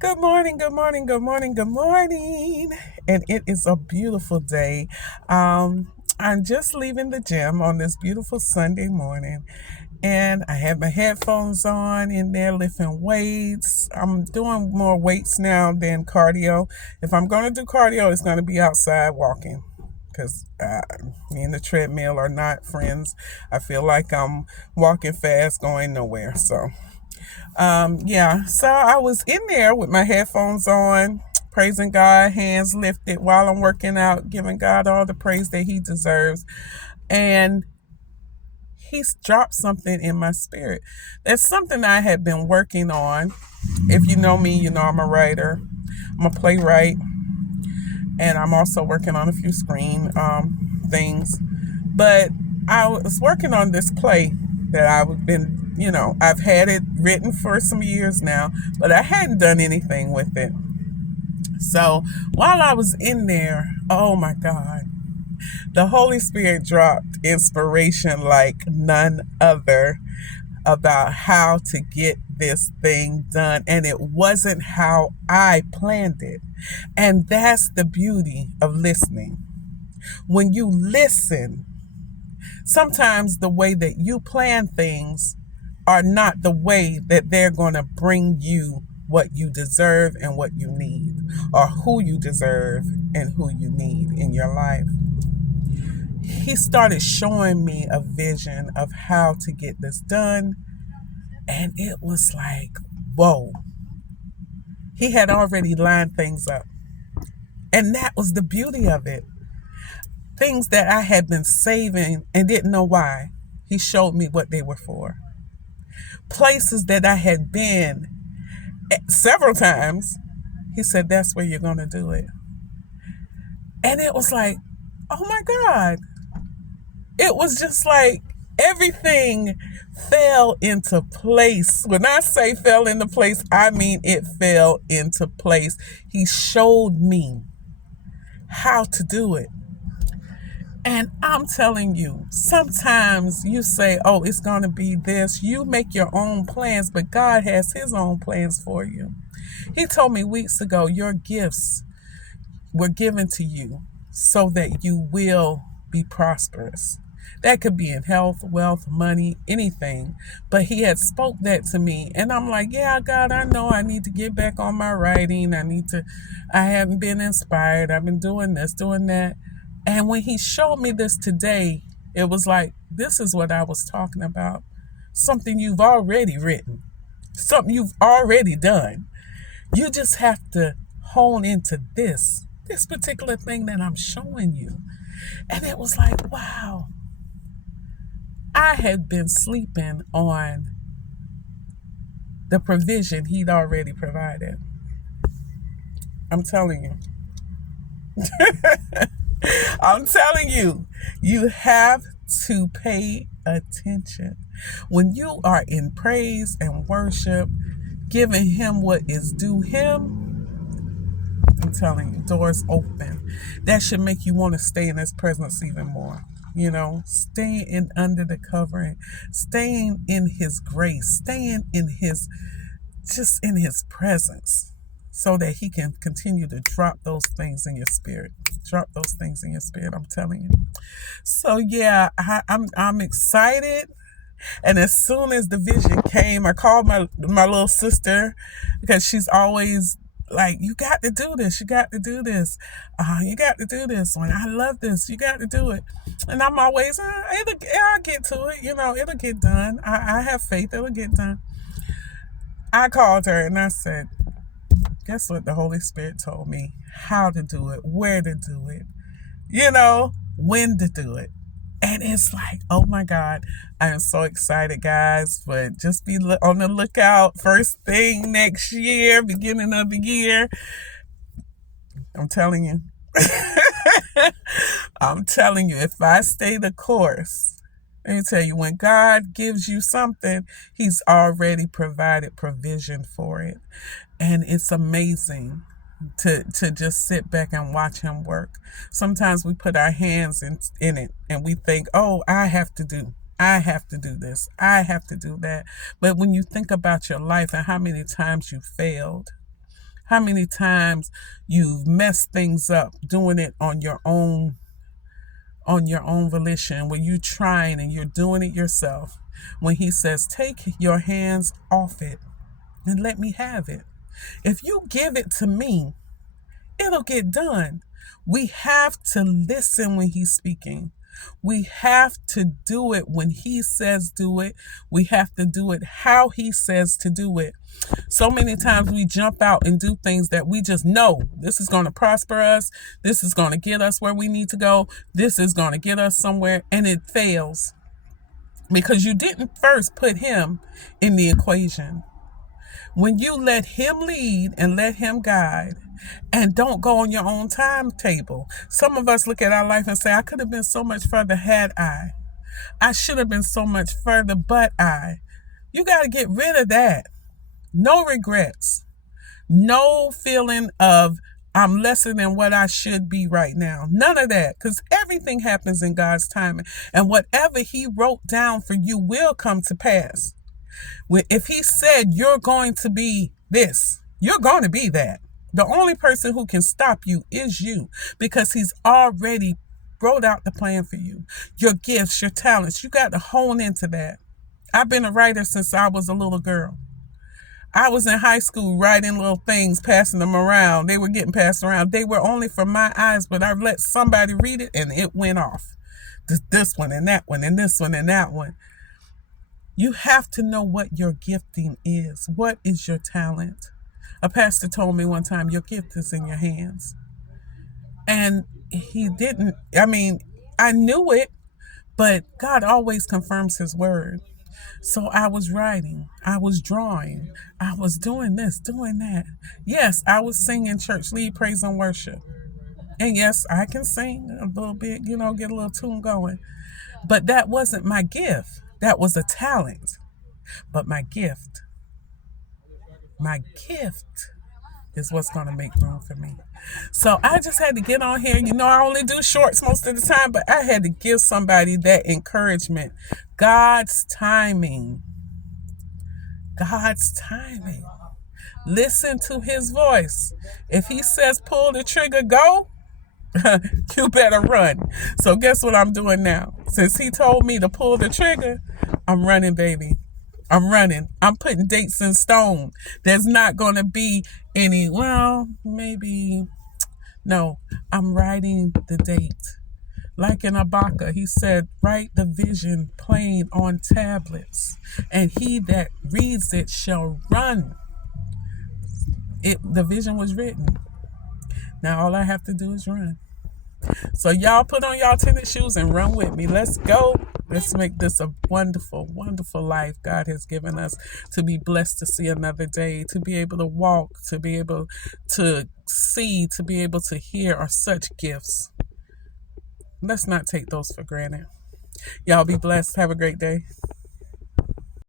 Good morning, good morning, good morning, good morning. And it is a beautiful day. I'm just leaving the gym on this beautiful Sunday morning. And I have my headphones on in there lifting weights. I'm doing more weights now than cardio. If I'm going to do cardio, it's going to be outside walking because me and the treadmill are not friends. I feel like I'm walking fast, going nowhere. Yeah, so I was in there with my headphones on, praising God, hands lifted while I'm working out, giving God all the praise that He deserves. And He's dropped something in my spirit. That's something I had been working on. If you know me, you know I'm a writer, I'm a playwright, and I'm also working on a few screen things. But I was working on this play that I've been, I've had it written for some years now, but I hadn't done anything with it. So while I was in there, oh my God, the Holy Spirit dropped inspiration like none other about how to get this thing done. And it wasn't how I planned it. And that's the beauty of listening. When you listen, sometimes the way that you plan things are not the way that they're going to bring you what you deserve and what you need, or who you deserve and who you need in your life. He started showing me a vision of how to get this done, and it was like, whoa. He had already lined things up. And that was the beauty of it. Things that I had been saving and didn't know why. He showed me what they were for. Places that I had been several times, he said, that's where you're going to do it. And it was like, oh my God. It was just like everything fell into place. When I say fell into place, I mean it fell into place. He showed me how to do it. And I'm telling you, sometimes you say, oh, it's going to be this. You make your own plans, but God has His own plans for you. He told me weeks ago, your gifts were given to you so that you will be prosperous. That could be in health, wealth, money, anything. But He had spoke that to me. And I'm like, yeah, God, I know I need to get back on my writing. I haven't been inspired. I've been doing this, doing that. And when He showed me this today, it was like, this is what I was talking about. Something you've already written, something you've already done. You just have to hone into this particular thing that I'm showing you. And it was like, wow, I had been sleeping on the provision He'd already provided. I'm telling you. I'm telling you, you have to pay attention. When you are in praise and worship, giving Him what is due Him, I'm telling you, doors open. That should make you want to stay in His presence even more. Staying in under the covering, staying in His grace, staying in just in His presence, so that He can continue to drop those things in your spirit. Drop those things in your spirit. I'm telling you. So yeah, I'm excited. And as soon as the vision came, I called my little sister, because she's always like, you got to do this. You got to do this. You got to do this one. I love this. You got to do it. And I'm always, I'll get to it. It'll get done. I have faith. It'll get done. I called her and I said, guess what the Holy Spirit told me? How to do it, where to do it, when to do it. And it's like, oh my God, I am so excited, guys. But just be on the lookout. First thing next year, beginning of the year. I'm telling you. I'm telling you, if I stay the course, let me tell you, when God gives you something, He's already provided provision for it. And it's amazing to just sit back and watch Him work. Sometimes we put our hands in it and we think, oh, I have to do this, I have to do that. But when you think about your life and how many times you failed, How many times you've messed things up doing it on your own volition, when you're trying and you're doing it yourself, when he says, take your hands off it and let me have it. If you give it to me, it'll get done. We have to listen when he's speaking. We have to do it when he says do it. We have to do it how he says to do it. So many times we jump out and do things that we just know this is going to prosper us. This is going to get us where we need to go. This is going to get us somewhere, and it fails because you didn't first put him in the equation. When you let him lead and let him guide and don't go on your own timetable. Some of us look at our life and say, I could have been so much further had I. I should have been so much further, but I. You got to get rid of that. No regrets. No feeling of I'm lesser than what I should be right now. None of that, because everything happens in God's timing. And whatever he wrote down for you will come to pass. If he said you're going to be this, you're going to be that. The only person who can stop you is you, because he's already wrote out the plan for you. Your gifts, your talents, you got to hone into that. I've been a writer since I was a little girl. I was in high school writing little things, passing them around. They were getting passed around. They were only for my eyes, but I let somebody read it and it went off. This one and that one and this one and that one. You have to know what your gifting is. What is your talent? A pastor told me one time, your gift is in your hands. And he didn't, I knew it, but God always confirms his word. So I was writing, I was drawing, I was doing this, doing that. Yes, I was singing church, lead praise and worship. And yes, I can sing a little bit, get a little tune going. But that wasn't my gift. That was a talent. But my gift is what's going to make room for me. So I just had to get on here. I only do shorts most of the time, but I had to give somebody that encouragement. God's timing. God's timing. Listen to his voice. If he says pull the trigger, go, you better run. So guess what I'm doing now? Since he told me to pull the trigger, I'm running, baby. I'm running. I'm putting dates in stone. There's not going to be any, maybe, no, I'm writing the date. Like in Habakkuk, he said, write the vision plain on tablets, and he that reads it shall run. The vision was written. Now all I have to do is run. So y'all put on y'all tennis shoes and run with me. Let's go. Let's make this a wonderful, wonderful life God has given us, to be blessed to see another day, to be able to walk, to be able to see, to be able to hear are such gifts. Let's not take those for granted. Y'all be blessed. Have a great day.